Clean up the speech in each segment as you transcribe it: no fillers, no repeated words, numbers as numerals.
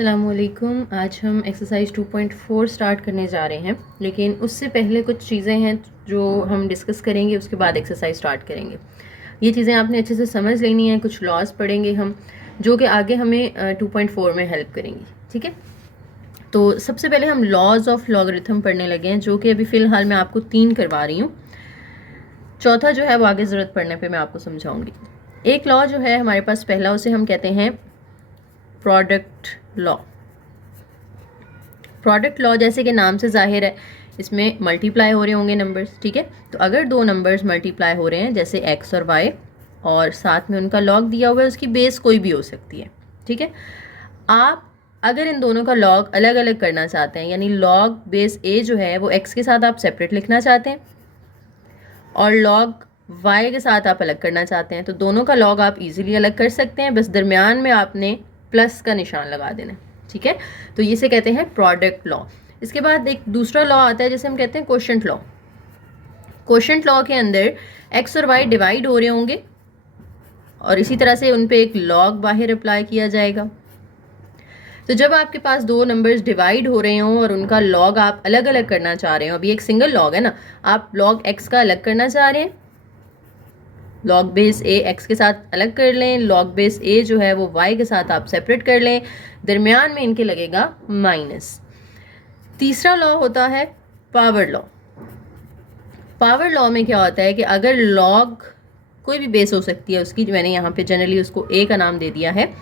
अस्सलामुअलैकुम। आज हम एक्सरसाइज 2.4 स्टार्ट करने जा रहे हैं, लेकिन उससे पहले कुछ चीज़ें हैं जो हम डिस्कस करेंगे, उसके बाद एक्सरसाइज स्टार्ट करेंगे। ये चीज़ें आपने अच्छे से समझ लेनी है। कुछ लॉज पढ़ेंगे हम जो कि आगे हमें 2.4 में हेल्प करेंगी। ठीक है, तो सबसे पहले हम लॉज ऑफ लॉगरिथम पढ़ने लगे हैं, जो कि अभी फ़िलहाल मैं आपको 3 करवा रही हूँ। चौथा जो है वो आगे ज़रूरत पड़ने पे मैं आपको समझाऊंगी। एक लॉ जो है हमारे पास पहला, उसे हम कहते हैं प्रोडक्ट लॉ। प्रोडक्ट लॉ जैसे कि नाम से जाहिर है, इसमें मल्टीप्लाई हो रहे होंगे नंबर्स। ठीक है, तो अगर दो नंबर्स मल्टीप्लाई हो रहे हैं जैसे x और y, और साथ में उनका लॉग दिया हुआ है, उसकी बेस कोई भी हो सकती है। ठीक है, आप अगर इन दोनों का लॉग अलग अलग करना चाहते हैं, यानी लॉग बेस a जो है वो x के साथ आप सेपरेट लिखना चाहते हैं और लॉग y के साथ आप अलग करना चाहते हैं, तो दोनों का लॉग आप इजीली अलग कर सकते हैं। बस दरमियान में आपने प्लस का निशान लगा देना। ठीक है, तो इसे कहते हैं प्रोडक्ट लॉ। इसके बाद एक दूसरा लॉ आता है जिसे हम कहते हैं कोशेंट लॉ। कोशेंट लॉ के अंदर x और y डिवाइड हो रहे होंगे और इसी तरह से उन पे एक लॉग बाहर अप्लाई किया जाएगा। तो जब आपके पास दो नंबर्स डिवाइड हो रहे हों और उनका लॉग आप अलग अलग करना चाह रहे हो, अभी एक सिंगल लॉग है ना, आप लॉग x का अलग करना चाह रहे हैं, लॉग बेस a x के साथ अलग कर लें, लॉग बेस a जो है वो y के साथ आप सेपरेट कर लें, दरमियान में इनके लगेगा माइनस। तीसरा लॉ होता है पावर लॉ। पावर लॉ में क्या होता है कि अगर लॉग कोई भी बेस हो सकती है उसकी, मैंने यहाँ पे जनरली उसको a का नाम दे दिया है,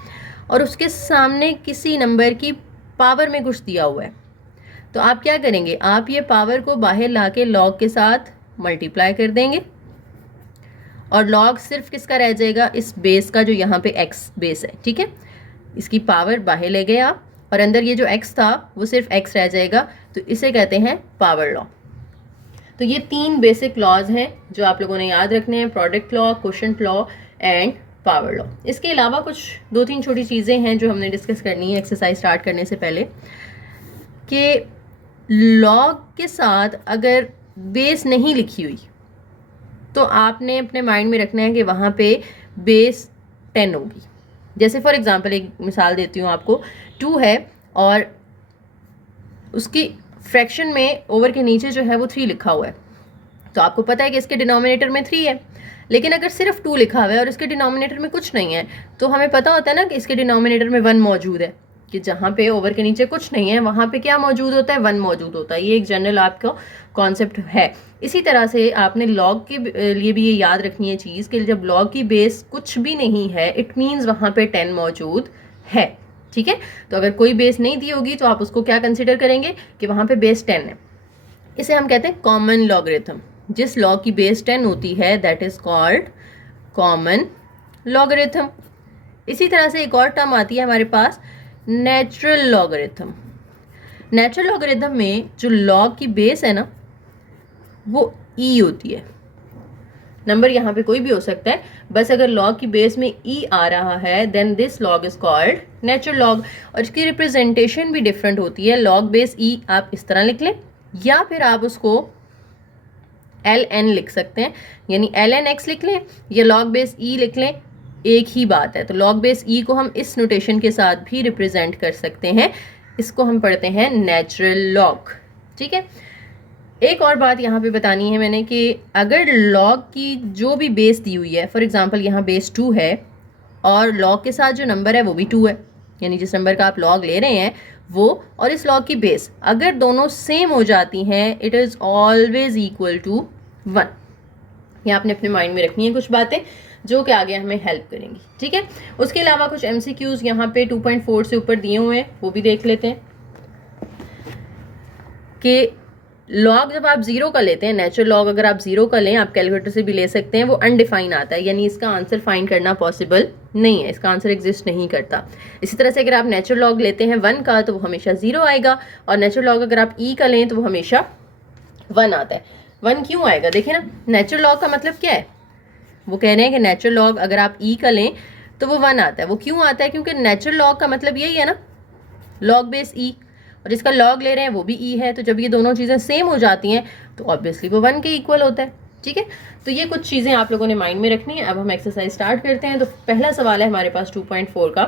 और उसके सामने किसी नंबर की पावर में कुछ दिया हुआ है, तो आप क्या करेंगे, आप ये पावर को बाहर ला के लॉग के साथ मल्टीप्लाई कर देंगे और लॉग सिर्फ किसका रह जाएगा, इस बेस का जो यहाँ पे x बेस है। ठीक है, इसकी पावर बाहर ले गए आप और अंदर ये जो x था वो सिर्फ x रह जाएगा, तो इसे कहते हैं पावर लॉ। तो ये 3 बेसिक लॉज हैं जो आप लोगों ने याद रखने हैं, product law, quotient law and power law. इसके अलावा कुछ 2-3 छोटी चीज़ें हैं जो हमने डिस्कस करनी है एक्सरसाइज स्टार्ट करने से पहले, कि लॉग के साथ अगर बेस नहीं लिखी हुई तो आपने अपने माइंड में रखना है कि वहाँ पे बेस 10 होगी। जैसे फॉर एग्जांपल एक मिसाल देती हूँ आपको, 2 है और उसकी फ्रैक्शन में ओवर के नीचे जो है वो 3 लिखा हुआ है, तो आपको पता है कि इसके डिनोमिनेटर में 3 है। लेकिन अगर सिर्फ 2 लिखा हुआ है और इसके डिनोमिनेटर में कुछ नहीं है, तो हमें पता होता है ना कि इसके डिनोमिनेटर में 1 मौजूद है, कि जहाँ पे ओवर के नीचे कुछ नहीं है वहाँ पे क्या मौजूद होता है, 1 मौजूद होता है। ये एक जनरल आपका कॉन्सेप्ट है। इसी तरह से आपने लॉग के लिए भी ये याद रखनी है चीज़ कि जब लॉग की बेस कुछ भी नहीं है, इट मीन्स वहाँ पे 10 मौजूद है। ठीक है, तो अगर कोई बेस नहीं दी होगी तो आप उसको क्या कंसिडर करेंगे कि वहाँ पे बेस 10 है। इसे हम कहते हैं कॉमन लॉगरिथम। जिस लॉग की बेस 10 होती है that is called common logarithm. इसी तरह से एक और टर्म आती है हमारे पास, नेचुरल लॉगरिथम। नेचुरल लॉगरिथम में जो लॉग की बेस है ना वो ई होती है। नंबर यहाँ पे कोई भी हो सकता है, बस अगर लॉग की बेस में ई आ रहा है then this log is called natural log. और इसकी रिप्रेजेंटेशन भी डिफरेंट होती है। लॉग बेस ई आप इस तरह लिख लें या फिर आप उसको ln लिख सकते हैं, यानी ln x लिख लें या लॉग बेस ई लिख लें, एक ही बात है। तो लॉग बेस ई को हम इस नोटेशन के साथ भी रिप्रेजेंट कर सकते हैं। इसको हम पढ़ते हैं नेचुरल लॉग। ठीक है, एक और बात यहाँ पे बतानी है मैंने कि अगर लॉग की जो भी बेस दी हुई है, फॉर एग्जांपल यहाँ बेस 2 है और लॉग के साथ जो नंबर है वो भी 2 है, यानी जिस नंबर का आप लॉग ले रहे हैं वो और इस लॉग की बेस अगर दोनों सेम हो जाती हैं, it is always equal to 1। ये आपने अपने माइंड में रखनी है कुछ बातें जो कि आगे हमें हेल्प करेंगी। ठीक है, उसके अलावा कुछ MCQs यहाँ पे 2.4 से ऊपर दिए हुए हैं, वो भी देख लेते हैं कि लॉग जब आप 0 का लेते हैं, नेचुरल लॉग अगर आप 0 का लें, आप कैलकुलेटर से भी ले सकते हैं, वो अनडिफाइन आता है, यानी इसका आंसर फाइंड करना पॉसिबल नहीं है, इसका आंसर एग्जिस्ट नहीं करता। इसी तरह से अगर आप नेचुरल लॉग लेते हैं 1 का तो वो हमेशा 0 आएगा, और नेचुरल लॉग अगर आप ई का लें तो वो हमेशा 1 आता है। 1 क्यों आएगा, देखिए ना, नेचुरल लॉग का मतलब क्या है, वो कह रहे हैं कि नेचुरल लॉग अगर आप ई का लें तो वो 1 आता है। वो क्यों आता है, क्योंकि नेचुरल लॉग का मतलब यही है ना, लॉग बेस ई, और जिसका लॉग ले रहे हैं वो भी ई है, तो जब ये दोनों चीज़ें सेम हो जाती हैं तो ऑब्वियसली वो 1 के इक्वल होता है। ठीक है, तो ये कुछ चीज़ें आप लोगों ने माइंड में रखनी है। अब हम एक्सरसाइज स्टार्ट करते हैं। तो पहला सवाल है हमारे पास 2.4 का,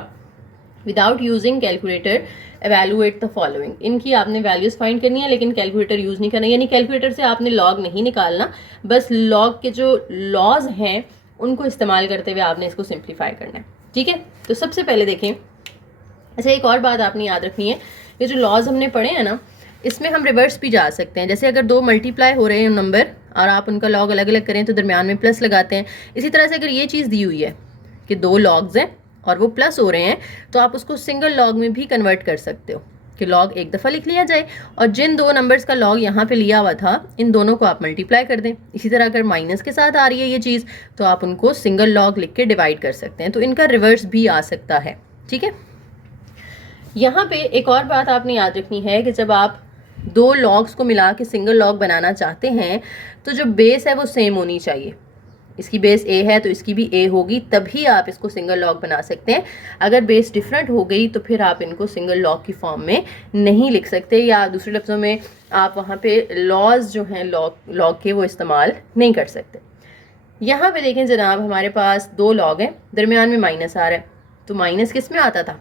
without using calculator evaluate the following. इनकी आपने वैल्यूज फाइंड करनी है लेकिन कैलकुलेटर यूज नहीं करना, यानी कैलकुलेटर से आपने लॉग नहीं निकालना, बस लॉग के जो लॉज हैं उनको इस्तेमाल करते हुए आपने इसको सिंप्लीफाई करना है। ठीक है, तो सबसे पहले देखें, अच्छा एक और बात आपने याद रखनी है, ये जो लॉज हमने पढ़े हैं ना, इसमें हम रिवर्स भी जा सकते हैं। जैसे अगर 2 मल्टीप्लाई हो रहे हैं नंबर और आप उनका लॉग अलग अलग करें तो दरमियान में प्लस लगाते हैं। इसी तरह से अगर ये चीज़ दी हुई है कि 2 लॉग्स हैं और वो प्लस हो रहे हैं, तो आप उसको सिंगल लॉग में भी कन्वर्ट कर सकते हो कि लॉग एक दफ़ा लिख लिया जाए और जिन 2 नंबर्स का लॉग यहाँ पे लिया हुआ था इन दोनों को आप मल्टीप्लाई कर दें। इसी तरह अगर माइनस के साथ आ रही है ये चीज़ तो आप उनको सिंगल लॉग लिख के डिवाइड कर सकते हैं, तो इनका रिवर्स भी आ सकता है। ठीक है, यहाँ पे एक और बात आपने याद रखनी है कि जब आप 2 लॉग्स को मिला के सिंगल लॉग बनाना चाहते हैं तो जो बेस है वो सेम होनी चाहिए। इसकी बेस a है तो इसकी भी a होगी, तभी आप इसको सिंगल लॉग बना सकते हैं। अगर बेस डिफरेंट हो गई तो फिर आप इनको सिंगल लॉग की फॉर्म में नहीं लिख सकते, या दूसरे लफ्ज़ों में आप वहाँ पे लॉज जो हैं लॉग के वो इस्तेमाल नहीं कर सकते। यहाँ पे देखें जनाब, हमारे पास 2 लॉग हैं, दरमियान में माइनस आ रहा है, तो माइनस किस में आता था?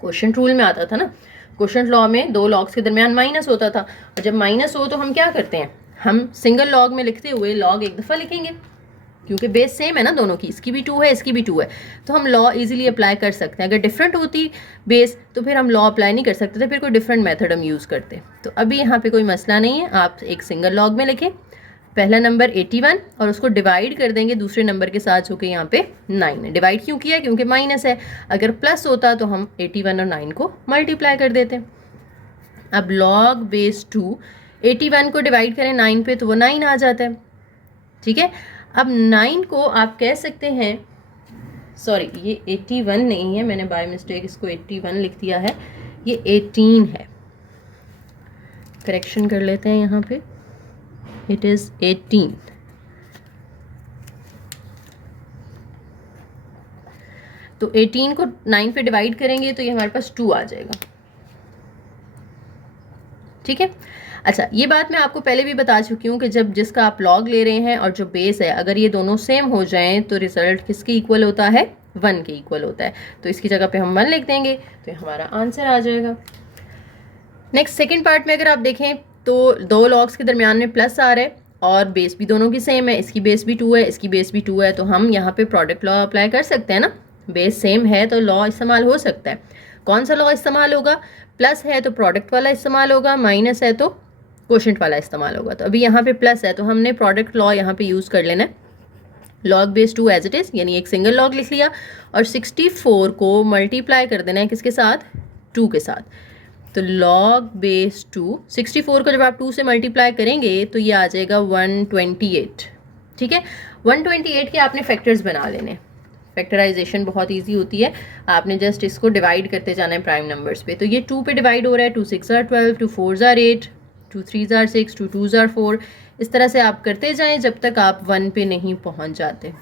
क्वोशिएंट रूल में आता था ना। क्वोशिएंट लॉ में 2 लॉग्स के दरमियान माइनस होता था, और जब माइनस हो तो हम क्या करते हैं, हम सिंगल लॉग में लिखते हुए लॉग एक दफ़ा लिखेंगे, क्योंकि बेस सेम है ना दोनों की, इसकी भी 2 है इसकी भी 2 है, तो हम लॉ इजीली अप्लाई कर सकते हैं। अगर डिफरेंट होती बेस तो फिर हम लॉ अप्लाई नहीं कर सकते थे, फिर कोई डिफरेंट मेथड हम यूज़ करते। तो अभी यहाँ पे कोई मसला नहीं है, आप एक सिंगल लॉग में लिखें पहला नंबर 81 और उसको डिवाइड कर देंगे दूसरे नंबर के साथ जो कि यहाँ पे 9 है। डिवाइड क्यों किया? क्योंकि माइनस है, अगर प्लस होता तो हम 81 और 9 को मल्टीप्लाई कर देते। अब log बेस 2 81 को डिवाइड करें 9 पे तो वो 9 आ जाता है। ठीक है, अब 9 को आप कह सकते हैं, सॉरी ये 81 नहीं है, मैंने बाय मिस्टेक इसको 81 लिख दिया है, ये 18 है। करेक्शन कर लेते हैं यहाँ पे, इट इज़ 18। तो 18 को 9 पे डिवाइड करेंगे तो ये हमारे पास 2 आ जाएगा। ठीक है, अच्छा ये बात मैं आपको पहले भी बता चुकी हूँ कि जब जिसका आप लॉग ले रहे हैं और जो बेस है अगर ये दोनों सेम हो जाएं तो रिजल्ट किसके इक्वल होता है? 1 के इक्वल होता है। तो इसकी जगह पे हम 1 लिख देंगे तो हमारा आंसर आ जाएगा। नेक्स्ट सेकंड पार्ट में अगर आप देखें तो 2 लॉग्स के दरमियान में प्लस आ रहा है और बेस भी दोनों की सेम है, इसकी बेस भी 2 है इसकी बेस भी 2 है, तो हम यहाँ पे प्रोडक्ट लॉ अप्लाई कर सकते हैं ना। बेस सेम है तो लॉ इस्तेमाल हो सकता है। कौन सा लॉ इस्तेमाल होगा? प्लस है तो प्रोडक्ट वाला इस्तेमाल होगा, माइनस है तो क्वोशिएंट वाला इस्तेमाल होगा। तो अभी यहाँ पे प्लस है तो हमने प्रोडक्ट लॉ यहाँ पे यूज़ कर लेना है। Log base 2 as it is, यानी एक सिंगल लॉग लिख लिया और 64 को मल्टीप्लाई कर देना है किसके साथ? 2 के साथ। तो लॉग बेस 2 64 को जब आप 2 से मल्टीप्लाई करेंगे तो ये आ जाएगा 128। ठीक है, 128 के आपने फैक्टर्स बना लेने। फैक्टराइजेशन बहुत इजी होती है, आपने जस्ट इसको डिवाइड करते जाना है प्राइम नंबर्स पे। तो ये 2 पे डिवाइड हो रहा है, 2 6 are 12, 2 4 are 8, 2 3 are 6, 2 2 are 4। इस तरह से आप करते जाएं जब तक आप 1 पे नहीं पहुंच जाते।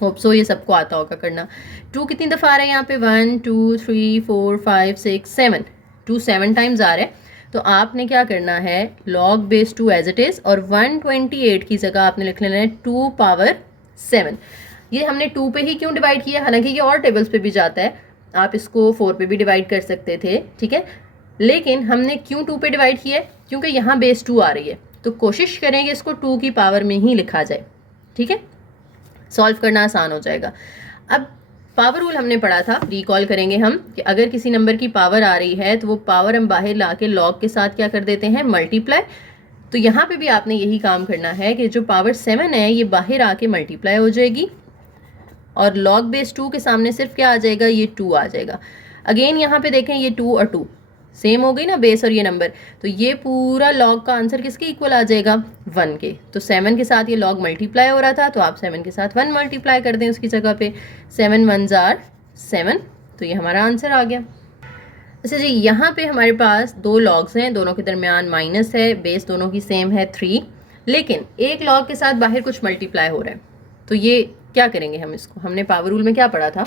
होप सो ये सबको आता होगा करना। 2 कितनी दफ़ा आ रहा है यहाँ पे? 1 2 3 4 5 6 7, 2 7 टाइम्स आ रहा है। तो आपने क्या करना है, log base 2 as it is और 128 की जगह आपने लिख लेना है 2 पावर 7। ये हमने 2 पे ही क्यों डिवाइड किया? हालांकि ये और टेबल्स पे भी जाता है, आप इसको 4 पे भी डिवाइड कर सकते थे। ठीक है, लेकिन हमने क्यों 2 पे डिवाइड किया है? क्योंकि यहाँ बेस 2 आ रही है, तो कोशिश करेंगे इसको 2 की पावर में ही लिखा जाए। ठीक है, सॉल्व करना आसान हो जाएगा। अब पावर रूल हमने पढ़ा था, रिकॉल करेंगे हम कि अगर किसी नंबर की पावर आ रही है तो वो पावर हम बाहर ला के लॉग के साथ क्या कर देते हैं? मल्टीप्लाई। तो यहाँ पे भी आपने यही काम करना है कि जो पावर 7 है ये बाहर आके मल्टीप्लाई हो जाएगी और लॉग बेस 2 के सामने सिर्फ क्या आ जाएगा? ये 2 आ जाएगा। अगेन यहाँ पे देखें ये 2 और 2 सेम हो गई ना, बेस और ये नंबर, तो ये पूरा लॉग का आंसर किसके इक्वल आ जाएगा? 1 के। तो 7 के साथ ये लॉग मल्टीप्लाई हो रहा था तो आप 7 के साथ 1 मल्टीप्लाई कर दें उसकी जगह पे, 7 1s are 7, तो ये हमारा आंसर आ गया। अच्छा जी, यहाँ पे हमारे पास 2 लॉग्स हैं, दोनों के दरमियान माइनस है, बेस दोनों की सेम है 3, लेकिन एक लॉग के साथ बाहर कुछ मल्टीप्लाई हो रहा है। तो ये क्या करेंगे हम? इसको हमने पावर रूल में क्या पढ़ा था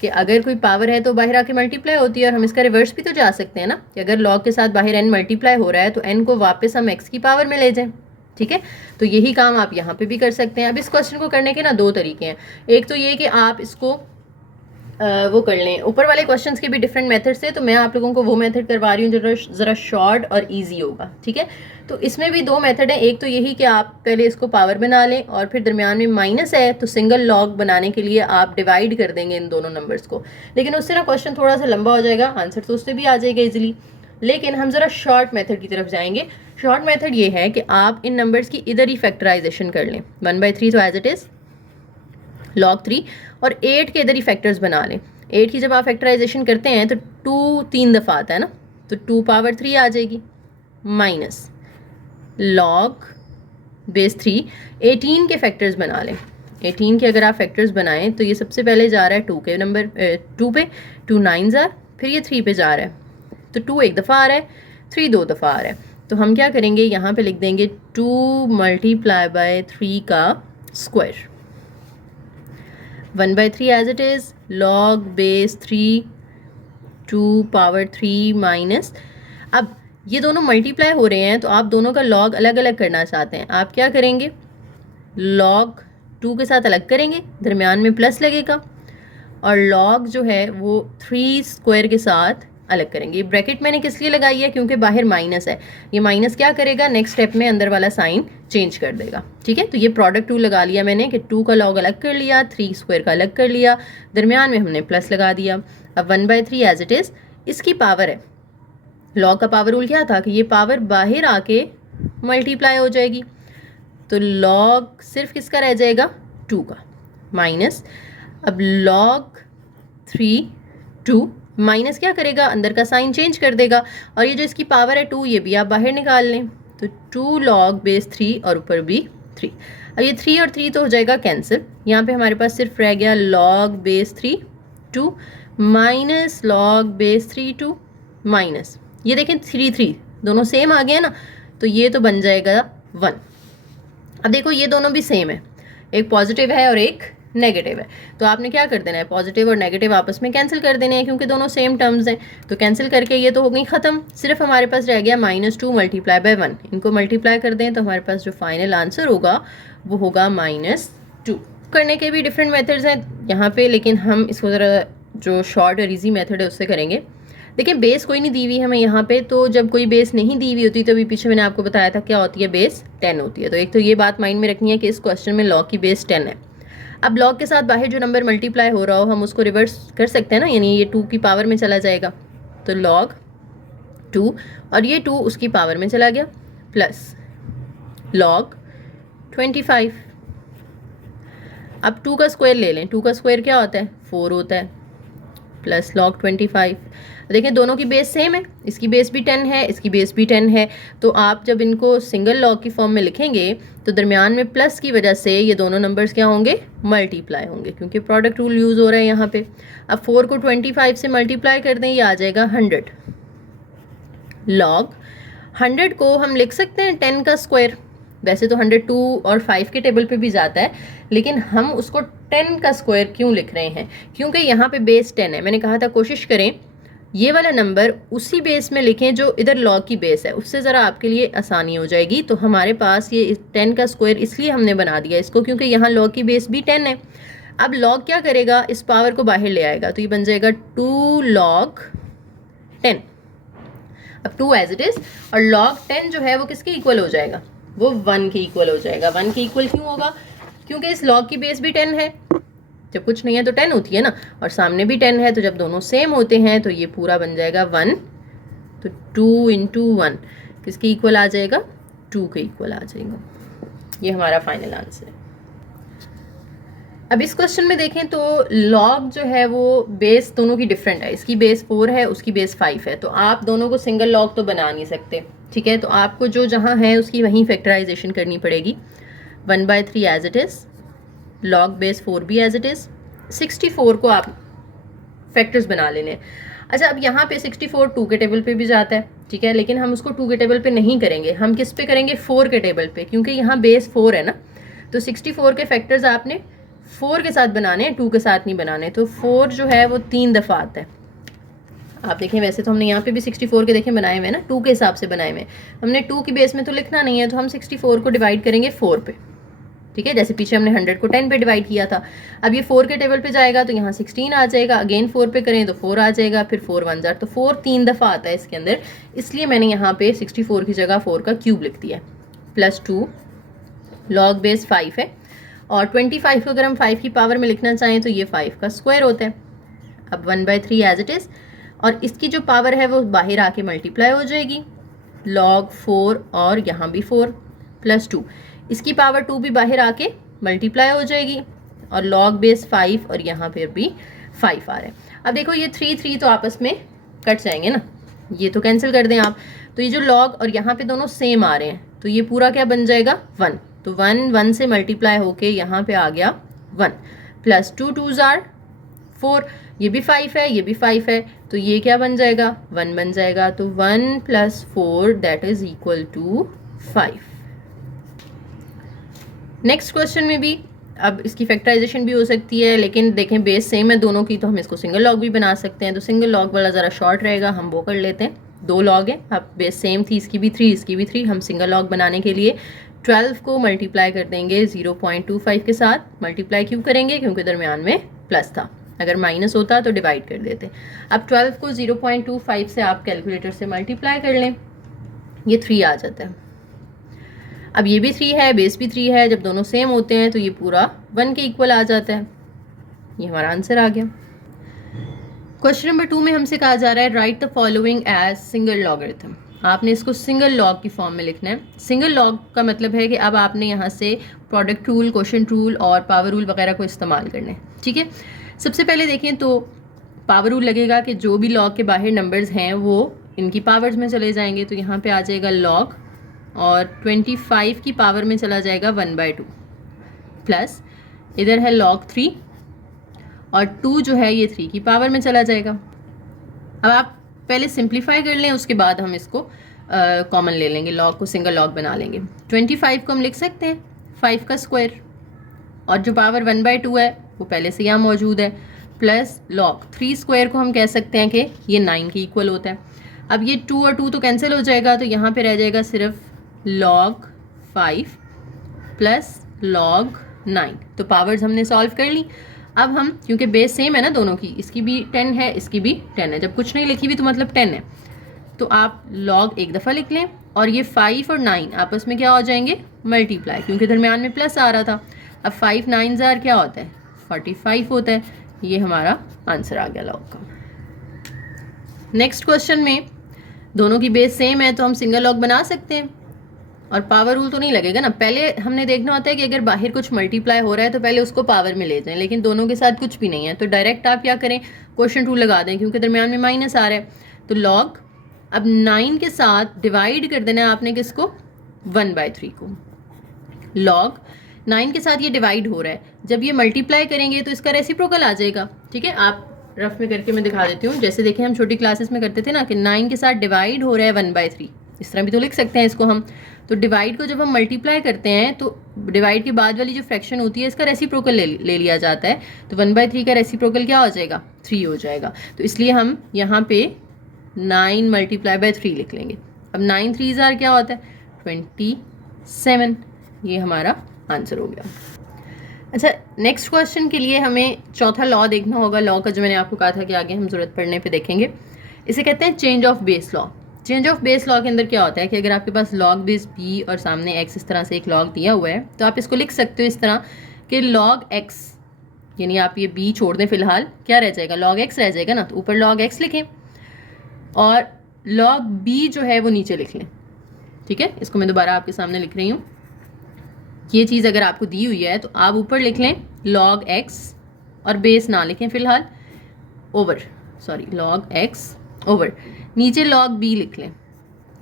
कि अगर कोई पावर है तो बाहर आके मल्टीप्लाई होती है, और हम इसका रिवर्स भी तो जा सकते हैं ना कि अगर लॉग के साथ बाहर n मल्टीप्लाई हो रहा है तो n को वापस हम x की पावर में ले जाएं। ठीक है, तो यही काम आप यहाँ पे भी कर सकते हैं। अब इस क्वेश्चन को करने के ना 2 तरीके हैं। एक तो ये कि आप इसको वो कर लें। ऊपर वाले क्वेश्चंस के भी डिफरेंट मेथड्स थे, तो मैं आप लोगों को वो मेथड करवा रही हूँ जो ज़रा शॉर्ट और इजी होगा, ठीक है। तो इसमें भी दो मेथड है, एक तो यही कि आप पहले इसको पावर बना लें और फिर दरमियान में माइनस है तो सिंगल लॉग बनाने के लिए आप डिवाइड कर देंगे इन दोनों नंबर्स को, लेकिन उससे ना क्वेश्चन थोड़ा सा लंबा हो जाएगा, आंसर तो उससे भी आ जाएगा इजीली। लेकिन हम ज़रा शॉर्ट मेथड की तरफ जाएंगे। शॉर्ट मेथड ये है कि आप इन नंबर्स की इधर ही फैक्टराइजेशन कर लें। 1/3 तो एज इट इज़ log 3 और 8 के इधर ही फैक्टर्स बना लें। 8 की जब आप फैक्टराइजेशन करते हैं तो 2 3 दफ़ा आता है ना, तो 2 पावर 3 आ जाएगी माइनस log बेस 3। 18 के फैक्टर्स बना लें। 18 के अगर आप फैक्टर्स बनाएं तो ये सबसे पहले जा रहा है 2 के नंबर 2 पे, 2 9s are, फिर ये 3 पे जा रहा है, तो 2 एक दफ़ा आ रहा है, 3 दो दफ़ा आ रहा है। तो हम क्या करेंगे, यहाँ पे लिख देंगे 2 × 3 का square, 1/3 as it is, log base 3 2 power 3 minus. अब ये दोनों मल्टीप्लाई हो रहे हैं तो आप दोनों का log अलग अलग करना चाहते हैं, आप क्या करेंगे, log 2 के साथ अलग करेंगे, दरमियान में प्लस लगेगा, और log जो है वो 3 स्क्वायर के साथ अलग करेंगे। ब्रैकेट मैंने किस लिए लगाई है, क्योंकि बाहर माइनस है, ये माइनस क्या करेगा, नेक्स्ट स्टेप में अंदर वाला साइन चेंज कर देगा, ठीक है। तो ये प्रोडक्ट टू लगा लिया मैंने कि 2 का log अलग कर लिया, 3 स्क्वायर का अलग कर लिया, दरमियान में हमने प्लस लगा दिया। अब 1/3 एज इट इज़, इसकी पावर है, log का पावर रूल क्या था कि ये पावर बाहर आके मल्टीप्लाई हो जाएगी, तो log सिर्फ किसका रह जाएगा, 2 का, माइनस। अब log 3 2 माइनस क्या करेगा, अंदर का साइन चेंज कर देगा, और ये जो इसकी पावर है 2 ये भी आप बाहर निकाल लें, तो 2 log बेस 3 और ऊपर भी 3। अब ये 3 और 3 तो हो जाएगा कैंसिल, यहाँ पे हमारे पास सिर्फ रह गया log base 3 2 minus log base 3 2 minus, ये देखें 3 3 दोनों सेम आ गया ना, तो ये तो बन जाएगा 1। अब देखो ये दोनों भी सेम है, एक पॉजिटिव है और एक नेगेटिव है, तो आपने क्या कर देना है, पॉजिटिव और नेगेटिव आपस में कैंसिल कर देने हैं, क्योंकि दोनों सेम टर्म्स हैं, तो कैंसिल करके ये तो हो गई ख़त्म। सिर्फ हमारे पास रह गया -2 × 1, इनको मल्टीप्लाई कर दें तो हमारे पास जो फाइनल आंसर होगा वो होगा -2। करने के भी डिफरेंट मेथड्स हैं यहाँ पे, लेकिन हम इसको ज़रा जो शॉर्ट और ईजी मेथड है उससे करेंगे। देखिए बेस कोई नहीं दी हुई हमें यहाँ पे, तो जब कोई बेस नहीं दी हुई होती तो अभी पीछे मैंने आपको बताया था क्या होती है, बेस 10 होती है। तो एक तो ये बात माइंड में रखनी है कि इस क्वेश्चन में log की बेस 10 है। अब log के साथ बाहर जो नंबर मल्टीप्लाई हो रहा हो हम उसको रिवर्स कर सकते हैं ना, यानी ये 2 की पावर में चला जाएगा, तो log 2 और ये 2 उसकी पावर में चला गया, प्लस log 25। अब 2 का स्क्वायर ले लें, 2 का स्क्वायर क्या होता है, 4 होता है, प्लस log 25। देखें दोनों की बेस सेम है, इसकी बेस भी 10 है, इसकी बेस भी 10 है, तो आप जब इनको सिंगल log की फॉर्म में लिखेंगे तो दरमियान में प्लस की वजह से ये दोनों नंबर्स क्या होंगे, मल्टीप्लाई होंगे, क्योंकि प्रोडक्ट रूल यूज़ हो रहा है यहाँ पे। अब 4 को 25 से मल्टीप्लाई कर दें, ये आ जाएगा 100। log 100 को हम लिख सकते हैं 10 का स्क्वायर, वैसे तो 102 और 5 के टेबल पे भी जाता है, लेकिन हम उसको 10 का स्क्वायर क्यों लिख रहे हैं, क्योंकि यहाँ पे बेस 10 है। मैंने कहा था कोशिश करें ये वाला नंबर उसी बेस में लिखें जो इधर log की बेस है, उससे ज़रा आपके लिए आसानी हो जाएगी। तो हमारे पास ये 10 का स्क्वायर इसलिए हमने बना दिया इसको क्योंकि यहाँ log की बेस भी 10 है। अब log क्या करेगा, इस पावर को बाहर ले आएगा, तो ये बन जाएगा 2 log 10। अब 2 एज इट इज़, और log 10 जो है वो किसके इक्वल हो जाएगा, वो 1 के इक्वल हो जाएगा। 1 के इक्वल क्यों होगा, क्योंकि इस log की बेस भी 10 है, जब कुछ नहीं है तो 10 होती है ना, और सामने भी 10 है, तो जब दोनों सेम होते हैं तो ये पूरा बन जाएगा 1, तो 2 × 1 किसके इक्वल आ जाएगा, 2 के इक्वल आ जाएगा। ये हमारा फाइनल आंसर है। अब इस क्वेश्चन में देखें तो log जो है वो बेस दोनों की डिफरेंट है, इसकी बेस 4 है, उसकी बेस 5 है, तो आप दोनों को सिंगल log तो बना नहीं सकते, ठीक है। तो आपको जो जहाँ है उसकी वहीं फैक्टराइजेशन करनी पड़ेगी। 1/3 as it is, log base 4 भी एज इट इज़, 64 को आप फैक्टर्स बना लेने। अच्छा अब यहाँ पे 64 2 के टेबल पे भी जाता है, ठीक है, लेकिन हम उसको 2 के टेबल पे नहीं करेंगे, हम किस पे करेंगे, 4 के टेबल पे, क्योंकि यहाँ बेस 4 है ना, तो 64 के फैक्टर्स आपने 4 के साथ बनाने हैं, 2 के साथ नहीं बनाने। तो 4 जो है वो 3 दफ़ा आता है। आप देखें वैसे तो हमने यहाँ पे भी 64 के देखें बनाए हुए हैं ना, 2 के हिसाब से बनाए हुए हैं, हमने 2 की बेस में तो लिखना नहीं है, तो हम 64 को डिवाइड करेंगे 4 पे, ठीक है, जैसे पीछे हमने 100 को 10 पे डिवाइड किया था। अब ये 4 के टेबल पे जाएगा तो यहाँ 16 आ जाएगा, अगेन 4 पे करें तो 4 आ जाएगा, फिर 4 1 जार, तो 4 3 दफ़ा आता है इसके अंदर, इसलिए मैंने यहाँ पे 64 की जगह 4 का क्यूब लिख दिया है। +2 log बेस 5 है, और 25 को अगर हम 5 की पावर में लिखना चाहें तो ये 5 का स्क्वायर होता है। अब 1/3 एज इट इज़, और इसकी जो पावर है वो बाहर आके मल्टीप्लाई हो जाएगी, log 4 और यहाँ भी 4 +2, इसकी पावर 2 भी बाहर आके मल्टीप्लाई हो जाएगी, और log बेस 5 और यहाँ पर भी 5 आ रहा है। अब देखो ये 3 तो आपस में कट जाएंगे ना, ये तो कैंसिल कर दें आप, तो ये जो log और यहाँ पे दोनों सेम आ रहे हैं, तो ये पूरा क्या बन जाएगा 1, तो 1 1 से मल्टीप्लाई होके यहाँ पे आ गया 1, +2 2 जार 4, ये भी 5 है, ये भी 5 है, तो ये क्या बन जाएगा 1 बन जाएगा, तो 1 + 4 that is equal to 5। Next question में भी अब इसकी फैक्टराइजेशन भी हो सकती है, लेकिन देखें बेस सेम है दोनों की, तो हम इसको सिंगल लॉग भी बना सकते हैं, तो सिंगल लॉग वाला ज़रा शॉर्ट रहेगा, हम वो कर लेते हैं। 2 लॉग है, अब बेस सेम थी, इसकी भी 3 इसकी भी 3, हम सिंगल लॉग बनाने के लिए 12 को मल्टीप्लाई कर देंगे 0.25 के साथ, मल्टीप्लाई क्यों करेंगे क्योंकि दरमियान में प्लस था, अगर माइनस होता तो डिवाइड कर देते। अब 12 को 0.25 से आप कैलकुलेटर से मल्टीप्लाई कर लें, ये 3 आ जाता है। अब ये भी 3 है, बेस भी 3 है, जब दोनों सेम होते हैं तो ये पूरा 1 के इक्वल आ जाता है, ये हमारा आंसर आ गया। क्वेश्चन नंबर 2 में हमसे कहा जा रहा है right the following as single logarithm. आपने इसको सिंगल लॉग की फॉर्म में लिखना है। सिंगल लॉग का मतलब है कि अब आपने यहाँ से प्रोडक्ट रूल, क्वोशिएंट रूल और पावर रूल वगैरह को इस्तेमाल करना है, ठीक है। सबसे पहले देखें तो पावर रूल लगेगा कि जो भी लॉग के बाहर नंबर्स हैं वो इनकी पावर्स में चले जाएंगे, तो यहाँ पे आ जाएगा लॉग, और 25 की पावर में चला जाएगा 1/2, प्लस इधर है log 3, और 2 जो है ये 3 की पावर में चला जाएगा। अब आप पहले सिंप्लीफाई कर लें, उसके बाद हम इसको कॉमन ले लेंगे, लॉग को सिंगल लॉग बना लेंगे। 25 को हम लिख सकते हैं 5 का स्क्वायर, और जो पावर 1/2 है वो पहले से यहाँ मौजूद है, प्लस log 3 स्क्वायर को हम कह सकते हैं कि ये 9 के इक्वल होता है। अब ये 2 और 2 तो कैंसिल हो जाएगा, तो यहाँ पे रह जाएगा सिर्फ log 5 प्लस log 9, तो पावर्स हमने सॉल्व कर ली। अब हम, क्योंकि बेस सेम है ना दोनों की, इसकी भी 10 है इसकी भी 10 है, जब कुछ नहीं लिखी हुई तो मतलब 10 है, तो आप log एक दफ़ा लिख लें, और ये 5 और 9 आपस में क्या हो जाएंगे मल्टीप्लाई, क्योंकि दरमियान में प्लस आ रहा था। अब 5 9 जार क्या होता है 45 होता है, ये हमारा आंसर आ गया लॉग का। नेक्स्ट क्वेश्चन में दोनों की बेस सेम है तो हम सिंगल लॉग बना सकते हैं, और पावर रूल तो नहीं लगेगा ना, पहले हमने देखना होता है कि अगर बाहर कुछ मल्टीप्लाई हो रहा है तो पहले उसको पावर में ले जाएं, लेकिन दोनों के साथ कुछ भी नहीं है तो डायरेक्ट आप क्या करें क्वोशिएंट रूल लगा दें, क्योंकि दरमियान में माइनस आ रहा है, तो लॉग अब 9 के साथ डिवाइड कर देना है आपने किसको 1/3 को, लॉग 9 के साथ ये डिवाइड हो रहा है, जब ये मल्टीप्लाई करेंगे तो इसका रेसिप्रोकल आ जाएगा, ठीक है। आप रफ में करके मैं दिखा देती हूँ, जैसे देखें हम छोटी क्लासेस में करते थे ना कि 9 के साथ डिवाइड हो रहा है 1/3, इस तरह भी तो लिख सकते हैं इसको हम। तो डिवाइड को जब हम मल्टीप्लाई करते हैं तो डिवाइड के बाद वाली जो फ्रैक्शन होती है इसका रेसिप्रोकल ले लिया जाता है, तो 1/3 का रेसिप्रोकल क्या हो जाएगा 3 हो जाएगा, तो इसलिए हम यहाँ पे 9 × 3 लिख लेंगे। अब 9 3 जार क्या होता है 27, ये हमारा आंसर हो गया। अच्छा, नेक्स्ट क्वेश्चन के लिए हमें चौथा लॉ देखना होगा, लॉ का जो मैंने आपको कहा था कि आगे हम ज़रूरत पड़ने पे देखेंगे। इसे कहते हैं change of base law. Change of base law के अंदर क्या होता है कि अगर आपके पास log बेस b और सामने x इस तरह से एक log दिया हुआ है, तो आप इसको लिख सकते हो इस तरह कि log x, यानी आप ये b छोड़ दें फिलहाल, क्या रह जाएगा log x रह जाएगा ना, तो ऊपर log x लिखें और log b जो है वो नीचे लिख लें, ठीक है। इसको मैं दोबारा आपके सामने लिख रही हूँ, ये चीज़ अगर आपको दी हुई है तो आप ऊपर लिख लें log x और बेस ना लिखें फिलहाल, ओवर log x ओवर, नीचे log b लिख लें,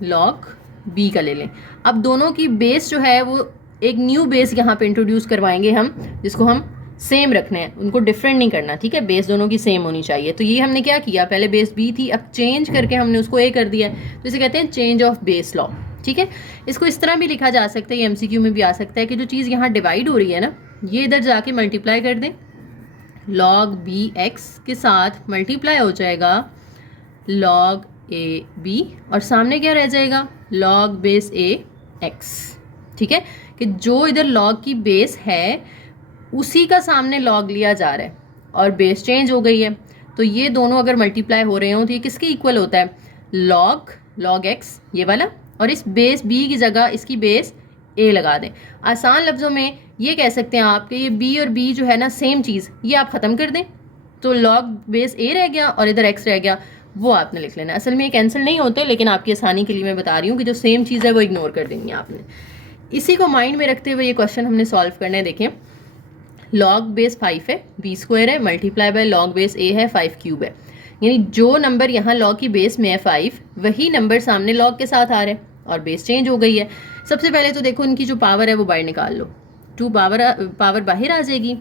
log b का ले लें। अब दोनों की बेस जो है वो एक न्यू बेस यहाँ पे इंट्रोड्यूस करवाएंगे हम, जिसको हम सेम रखना है, उनको डिफरेंट नहीं करना, ठीक है। बेस दोनों की सेम होनी चाहिए, तो ये हमने क्या किया, पहले बेस b थी, अब चेंज करके हमने उसको a कर दिया, तो इसे कहते हैं चेंज ऑफ बेस लॉ, ठीक है। इसको इस तरह भी लिखा जा सकता है, ये MCQ में भी आ सकता है कि जो चीज़ यहाँ डिवाइड हो रही है ना, ये इधर जाके मल्टीप्लाई कर दें, log bx के साथ मल्टीप्लाई हो जाएगा log a b, और सामने क्या रह जाएगा log बेस a x, ठीक है, कि जो इधर लॉग की बेस है उसी का सामने लॉग लिया जा रहा है और बेस चेंज हो गई है, तो ये दोनों अगर मल्टीप्लाई हो रहे हो तो ये किसके इक्वल होता है, लॉग एक्स ये वाला, और इस बेस बी की जगह इसकी बेस ए लगा दें। आसान लफ्ज़ों में ये कह सकते हैं आप कि ये बी और बी जो है ना सेम चीज़, ये आप ख़त्म कर दें तो लॉग बेस ए रह गया और इधर एक्स रह गया, वो आपने लिख लेना। असल में ये कैंसिल नहीं होते, लेकिन आपकी आसानी के लिए मैं बता रही हूँ कि जो सेम चीज़ है वो इग्नोर कर देंगे आपने। इसी को माइंड में रखते हुए ये क्वेश्चन हमने सॉल्व करना है। देखें, लॉग बेस 5 है, बी स्क्वायर है, मल्टीप्लाई बाय लॉग बेस ए है 5 क्यूब है, यानी जो नंबर यहाँ लॉग की बेस में है 5 वही नंबर सामने लॉग के साथ आ रहे हैं और बेस चेंज हो गई है। सबसे पहले तो देखो इनकी जो पावर है वो बाहर निकाल लो, 2 पावर बाहर आ जाएगी,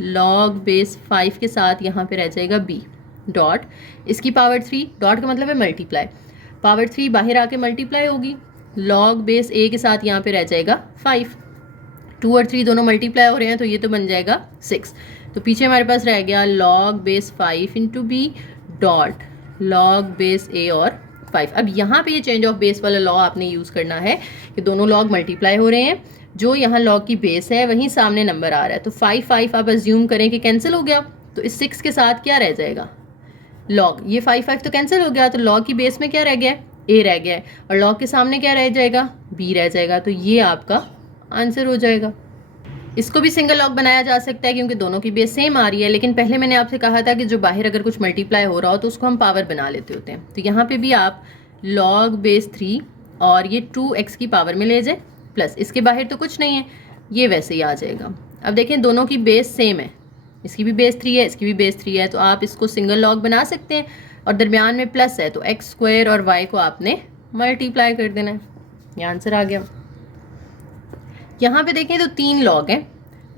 लॉग बेस 5 के साथ यहाँ पे रह जाएगा b डॉट, इसकी पावर 3, डॉट का मतलब है मल्टीप्लाई, पावर 3 बाहर आके मल्टीप्लाई होगी, लॉग बेस a के साथ यहाँ पे रह जाएगा 5, 2 और 3 दोनों मल्टीप्लाई हो रहे हैं तो ये तो बन जाएगा 6, तो पीछे हमारे पास रह गया log base 5 into B dot log base a और 5। अब यहाँ पे ये चेंज ऑफ बेस वाला लॉ आपने यूज़ करना है कि दोनों लॉग मल्टीप्लाई हो रहे हैं, जो यहाँ लॉग की बेस है वहीं सामने नंबर आ रहा है, तो 5 आप अज्यूम करें कि कैंसिल हो गया, तो इस 6 के साथ क्या रह जाएगा, लॉग, ये 5 तो कैंसिल हो गया, तो लॉग की बेस में क्या रह गया, a रह गया है, और लॉग के सामने क्या रह जाएगा, b रह जाएगा, तो ये आपका आंसर हो जाएगा। इसको भी सिंगल लॉग बनाया जा सकता है क्योंकि दोनों की बेस सेम आ रही है, लेकिन पहले मैंने आपसे कहा था कि जो बाहर अगर कुछ मल्टीप्लाई हो रहा हो तो उसको हम पावर बना लेते होते हैं, तो यहाँ पे भी आप लॉग बेस 3 और ये 2x की पावर में ले जाए, प्लस इसके बाहर तो कुछ नहीं है, ये वैसे ही आ जाएगा। अब देखें दोनों की बेस सेम है, इसकी भी बेस 3 है, इसकी भी बेस 3 है, तो आप इसको सिंगल लॉग बना सकते हैं, और दरमियान में प्लस है तो एक्स स्क्वायर और वाई को आपने मल्टीप्लाई कर देना है, ये आंसर आ गया। यहाँ पे देखें तो 3 लॉग हैं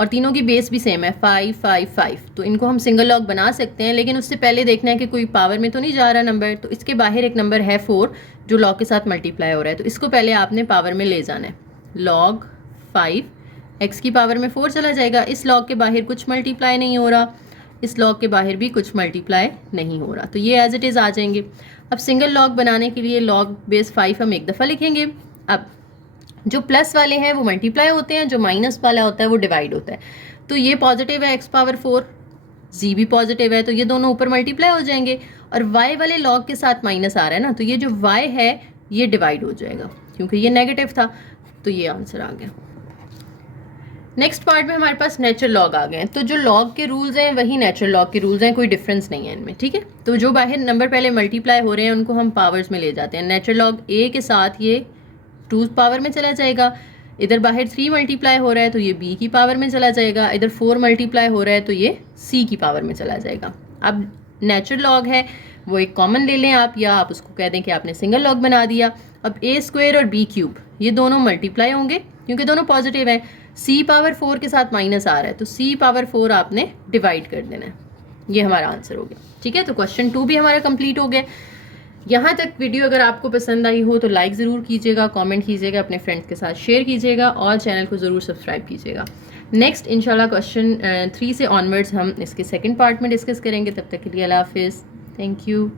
और तीनों की बेस भी सेम है 5 5 5, तो इनको हम सिंगल लॉग बना सकते हैं, लेकिन उससे पहले देखना है कि कोई पावर में तो नहीं जा रहा नंबर, तो इसके बाहर एक नंबर है 4 जो लॉग के साथ मल्टीप्लाई हो रहा है, तो इसको पहले आपने पावर में ले जाना है, लॉग 5 एक्स की पावर में 4 चला जाएगा, इस लॉग के बाहर कुछ मल्टीप्लाई नहीं हो रहा, इस लॉग के बाहर भी कुछ मल्टीप्लाई नहीं हो रहा, तो ये एज इट इज़ आ जाएंगे। अब सिंगल लॉग बनाने के लिए लॉग बेस 5 हम एक दफ़ा लिखेंगे, अब जो प्लस वाले हैं वो मल्टीप्लाई होते हैं, जो माइनस वाला होता है वो डिवाइड होता है, तो ये पॉजिटिव है एक्स पावर 4, जी भी पॉजिटिव है, तो ये दोनों ऊपर मल्टीप्लाई हो जाएंगे, और वाई वाले लॉग के साथ माइनस आ रहा है ना, तो ये जो वाई है ये डिवाइड हो जाएगा क्योंकि ये नेगेटिव था, तो ये आंसर आ गया। नेक्स्ट पार्ट में हमारे पास नेचुरल लॉग आ गए हैं, तो जो लॉग के रूल्स हैं वही नेचुरल लॉग के रूल्स हैं, कोई डिफरेंस नहीं है इनमें, ठीक है। तो जो बाहर नंबर पहले मल्टीप्लाई हो रहे हैं उनको हम पावर्स में ले जाते हैं, नेचुरल लॉग a के साथ ये 2 पावर में चला जाएगा, इधर बाहर 3 मल्टीप्लाई हो रहा है तो ये b की पावर में चला जाएगा, इधर 4 मल्टीप्लाई हो रहा है तो ये c की पावर में चला जाएगा। अब नेचुरल लॉग है वो एक कॉमन ले लें आप, या आप उसको कह दें कि आपने सिंगल लॉग बना दिया। अब a स्क्वायर और b क्यूब ये दोनों मल्टीप्लाई होंगे क्योंकि दोनों पॉजिटिव हैं, c पावर 4 के साथ माइनस आ रहा है तो c पावर 4 आपने डिवाइड कर देना है, ये हमारा आंसर हो गया, ठीक है। तो क्वेश्चन 2 भी हमारा कंप्लीट हो गया। यहाँ तक वीडियो अगर आपको पसंद आई हो तो लाइक ज़रूर कीजिएगा, कमेंट कीजिएगा, अपने फ्रेंड्स के साथ शेयर कीजिएगा और चैनल को ज़रूर सब्सक्राइब कीजिएगा। नेक्स्ट इंशाल्लाह क्वेश्चन 3 से ऑनवर्ड्स हम इसके सेकंड पार्ट में डिस्कस करेंगे, तब तक के लिए अल्लाह हाफिज़, थैंक यू।